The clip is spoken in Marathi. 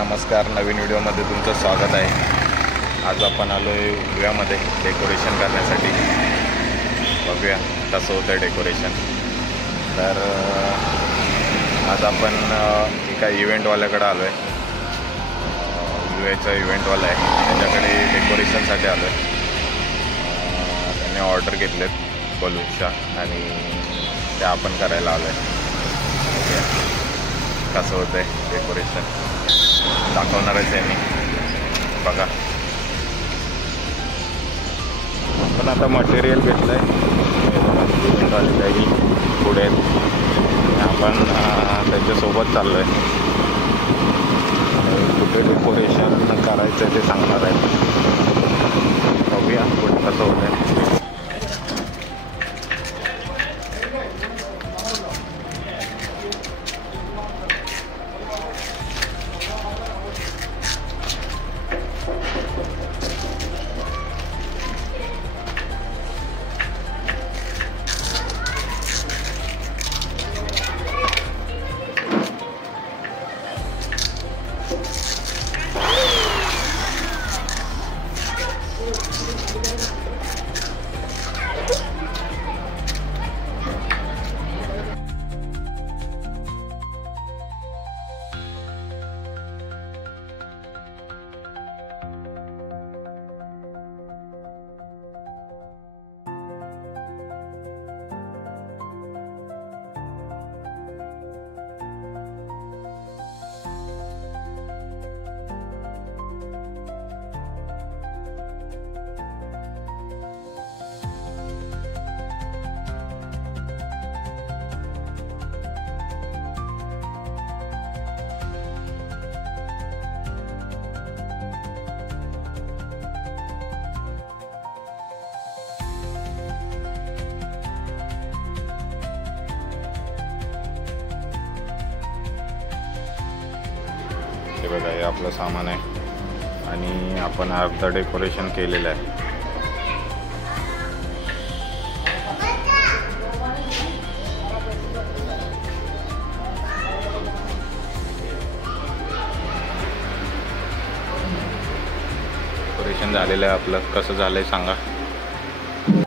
नमस्कार, नवीन व्हिडिओमध्ये तुमचं स्वागत आहे। आज आपण आलो आहे गोव्यामध्ये डेकोरेशन करण्यासाठी। बघूया कसं होतं डेकोरेशन। तर आज आपण एका इव्हेंटवाल्याकडे आलो आहे। गोव्याचा इव्हेंटवाला आहे, त्याच्याकडे डेकोरेशनसाठी आलो आहे। त्यांनी ऑर्डर घेतलेत बलूनच्या आणि ते आपण करायला आलो आहे। कसं होतं आहे डेकोरेशन दाखवणारच आहे मी, बघा। आपण आता मटेरियल घेतलं आहे काही पुढे, आपण त्याच्यासोबत चाललो आहे। कुठे डेकोरेशन करायचं आहे ते सांगणार आहे। बघूया पुढे कसं होतं आहे। हे बघा, हे आपलं सामान आहे आणि आपण अर्ध डेकोरेशन केलेलं आहे। डेकोरेशन झालेलं आहे आपलं। कसं झालंय सांगा।